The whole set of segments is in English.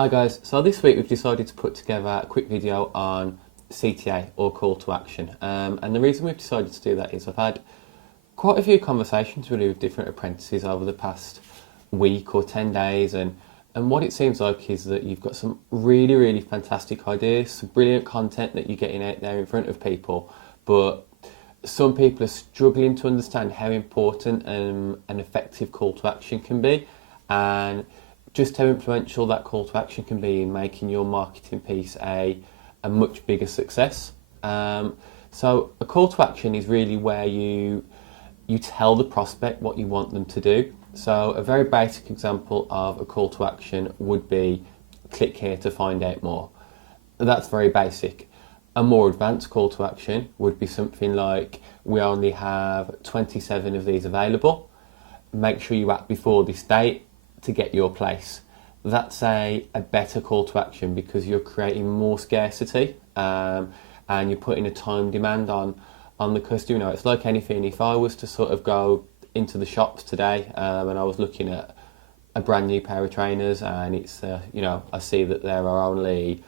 Hi guys, so this week we've decided to put together a quick video on CTA or call to action. And the reason we've decided to do that is I've had quite a few conversations really with different apprentices over the past week or 10 days and what it seems like is that you've got some really fantastic ideas, some brilliant content that you're getting out there in front of people, but some people are struggling to understand how important an effective call to action can be and just how influential that call to action can be in making your marketing piece a much bigger success. So a call to action is really where you tell the prospect what you want them to do. So a very basic example of a call to action would be click here to find out more. That's very basic. A more advanced call to action would be something like we only have 27 of these available. Make sure you act before this date to get your place. That's a better call to action because you're creating more scarcity and you're putting a time demand on the customer. You know, it's like anything. If I was to sort of go into the shops today and I was looking at a brand new pair of trainers and it's I see that there are only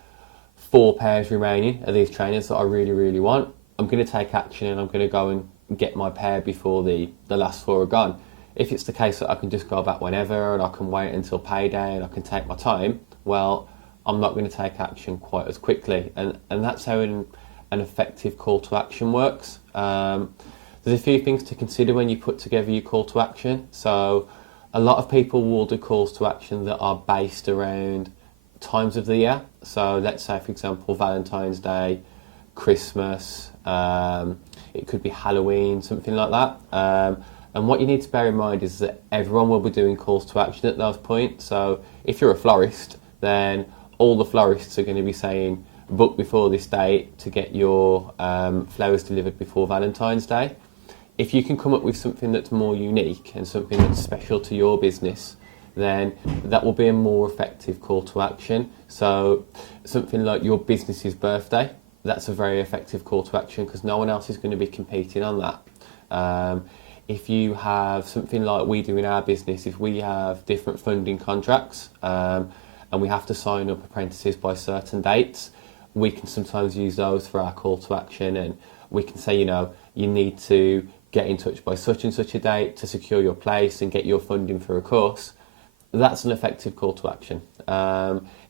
4 pairs remaining of these trainers that I really want, I'm going to take action and I'm going to go and get my pair before the last 4 are gone. If it's the case that I can just go back whenever and I can wait until payday and I can take my time, well, I'm not going to take action quite as quickly. And that's how an effective call to action works. There's a few things to consider when you put together your call to action. So a lot of people will do calls to action that are based around times of the year. So let's say, for example, Valentine's Day, Christmas, it could be Halloween, something like that. And what you need to bear in mind is that everyone will be doing calls to action at those points. So if you're a florist, then all the florists are going to be saying, book before this date to get your flowers delivered before Valentine's Day. If you can come up with something that's more unique and something that's special to your business, then that will be a more effective call to action. So something like your business's birthday, that's a very effective call to action because no one else is going to be competing on that. If you have something like we do in our business, if we have different funding contracts and we have to sign up apprentices by certain dates, we can sometimes use those for our call to action and we can say, you need to get in touch by such and such a date to secure your place and get your funding for a course. That's an effective call to action.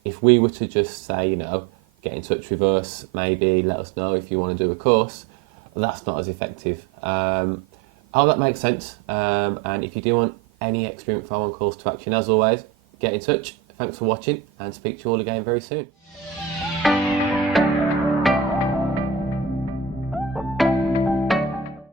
If we were to just say, get in touch with us, maybe let us know if you want to do a course, that's not as effective. Oh, that makes sense. And if you do want any extra info on calls to action, as always, get in touch. Thanks for watching and speak to you all again very soon.